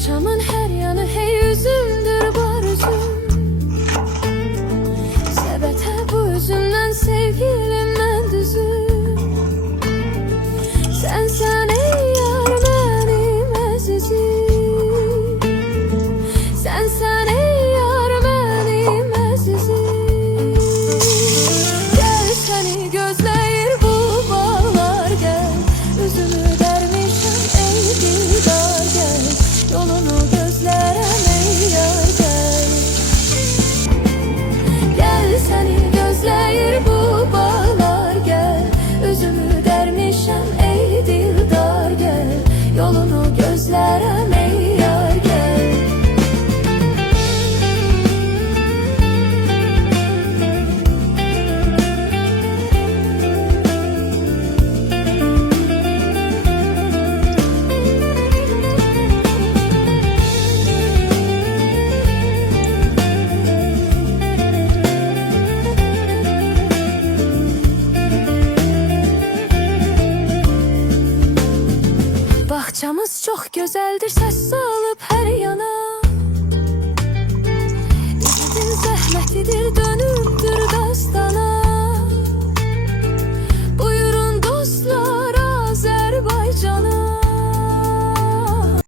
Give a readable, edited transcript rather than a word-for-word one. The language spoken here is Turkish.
Bahçamın her yanı hey üzümdür bar üzüm. Sebete bu üzümden sevgilim ben düzüm. Sen ey yar benim əzizim. Sen ey yar benim əzizim. Gel seni gözleyir bu bağlar gel. Üzümü dermişim ey dildar gel. Yolunu gözlerem ey yar gel. Gel seni gözleyir bu bağlar gel. Üzümü dermişim ey dildar gel. Yolunu gözlerem ey yar gel. Bahçamız çok güzeldir, ses salıp her yana. İzidin zəhmətidir dönür